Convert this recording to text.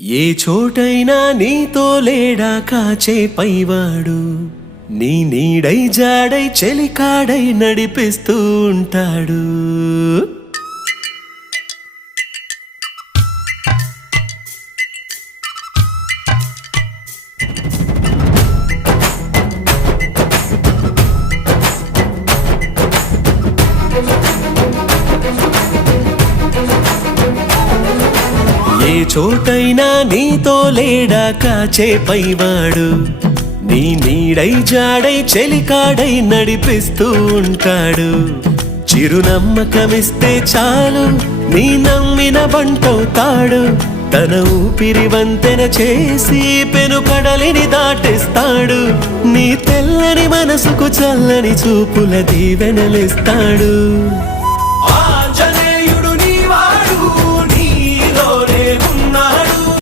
ఏ చోటైనా నీతో లేడా కాచే పైవాడు, నీ నీడై జాడై చెలికాడై నడిపిస్తూ ఉంటాడు. ఏ చోటైనా నీతో లేడా కాచే పైవాడు, నీ నీడై జాడై చెలికాడై నడిపిస్తూ ఉంటాడు. చిరునమ్మకమిస్తే చాలు నీ నమ్మిన బంటవుతాడు. తన ఊపిరి వంతెన చేసి పెను కడలిని దాటిస్తాడు. నీ తెల్లని మనసుకు చల్లని చూపుల దీవెనలిస్తాడు.